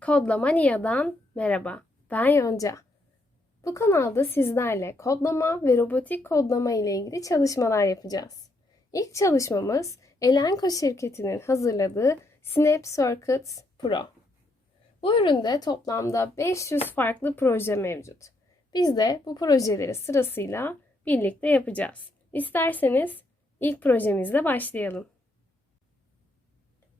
Kodlama Nia'dan merhaba. Ben Yonca. Bu kanalda sizlerle kodlama ve robotik kodlama ile ilgili çalışmalar yapacağız. İlk çalışmamız Elanco şirketinin hazırladığı Snap Circuits Pro. Bu üründe toplamda 500 farklı proje mevcut. Biz de bu projeleri sırasıyla birlikte yapacağız. İsterseniz ilk projemizle başlayalım.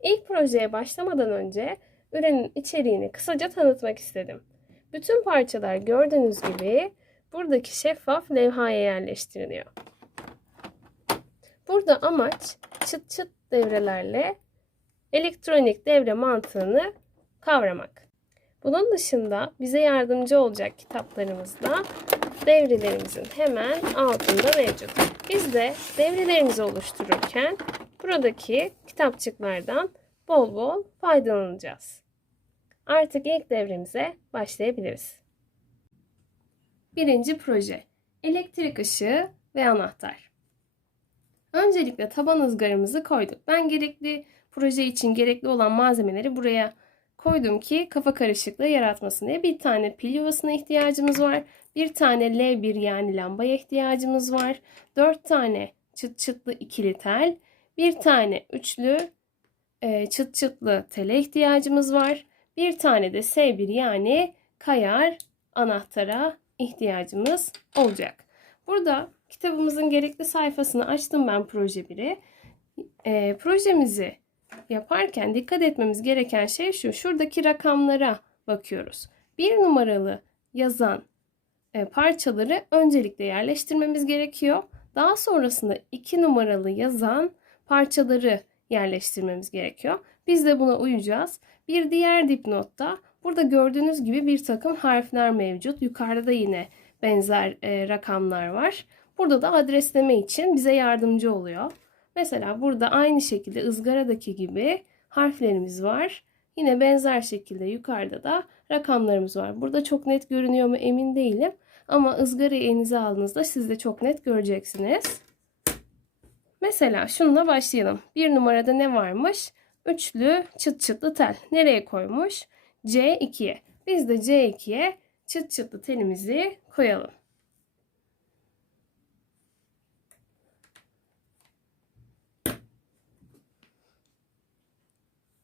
İlk projeye başlamadan önce ürünün içeriğini kısaca tanıtmak istedim. Bütün parçalar gördüğünüz gibi buradaki şeffaf levhaya yerleştiriliyor. Burada amaç çıt çıt devrelerle elektronik devre mantığını kavramak. Bunun dışında bize yardımcı olacak kitaplarımızda devrelerimizin hemen altında mevcut. Biz de devrelerimizi oluştururken buradaki kitapçıklardan bol bol faydalanacağız. Artık ilk devremize başlayabiliriz. Birinci proje. Elektrik ışığı ve anahtar. Öncelikle taban ızgaramızı koyduk. Ben gerekli proje için gerekli olan malzemeleri buraya koydum ki kafa karışıklığı yaratmasın diye. Bir tane pil yuvasına ihtiyacımız var. Bir tane L1 yani lambaya ihtiyacımız var. Dört tane çıt çıtlı ikili tel. Bir tane üçlü çıt çıtlı tele ihtiyacımız var. Bir tane de S1 yani kayar anahtara ihtiyacımız olacak. Burada kitabımızın gerekli sayfasını açtım ben proje 1'i. E, projemizi yaparken dikkat etmemiz gereken şey şu. Şuradaki rakamlara bakıyoruz. Bir numaralı yazan e, parçaları öncelikle yerleştirmemiz gerekiyor. Daha sonrasında iki numaralı yazan parçaları yerleştirmemiz gerekiyor. Biz de buna uyacağız. Bir diğer dipnotta burada gördüğünüz gibi bir takım harfler mevcut. Yukarıda da yine benzer e, rakamlar var. Burada da adresleme için bize yardımcı oluyor. Mesela burada aynı şekilde ızgaradaki gibi harflerimiz var. Yine benzer şekilde yukarıda da rakamlarımız var. Burada çok net görünüyor mu emin değilim. Ama ızgarayı elinize aldığınızda siz de çok net göreceksiniz. Mesela şununla başlayalım. Bir numarada ne varmış? Üçlü çıt çıtlı tel. Nereye koymuş? C2'ye. Biz de C2'ye çıt çıtlı telimizi koyalım.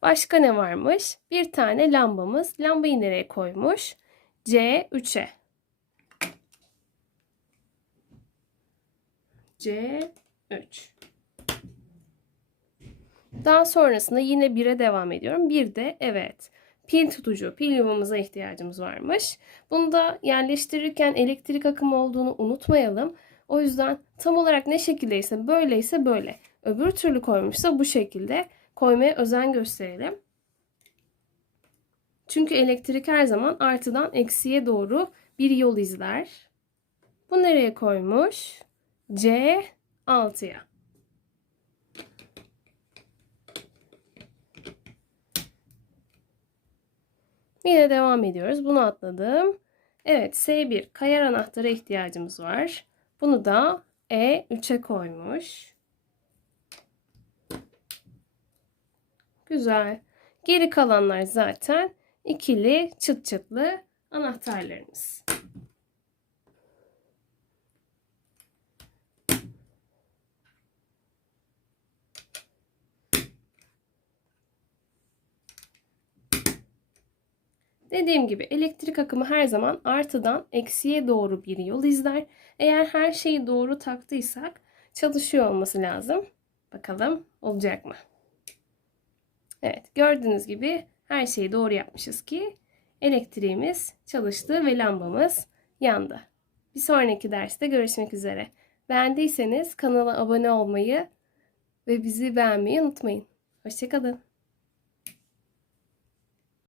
Başka ne varmış? Bir tane lambamız. Lambayı nereye koymuş? C3'e. C3. Daha sonrasında yine 1'e devam ediyorum. Bir de evet pil tutucu, pil yuvamıza ihtiyacımız varmış. Bunu da yerleştirirken elektrik akımı olduğunu unutmayalım. O yüzden tam olarak ne şekildeyse böyleyse böyle. Öbür türlü koymuşsa bu şekilde koymaya özen gösterelim. Çünkü elektrik her zaman artıdan eksiye doğru bir yol izler. Bu nereye koymuş? C 6'ya. Yine devam ediyoruz. Bunu atladım. Evet S1 kayar anahtara ihtiyacımız var. Bunu da E3'e koymuş. Güzel. Geri kalanlar zaten ikili çıt çıtlı anahtarlarımız. Dediğim gibi elektrik akımı her zaman artıdan eksiye doğru bir yol izler. Eğer her şeyi doğru taktıysak çalışıyor olması lazım. Bakalım olacak mı? Evet gördüğünüz gibi her şeyi doğru yapmışız ki elektriğimiz çalıştı ve lambamız yandı. Bir sonraki derste görüşmek üzere. Beğendiyseniz kanala abone olmayı ve bizi beğenmeyi unutmayın. Hoşçakalın.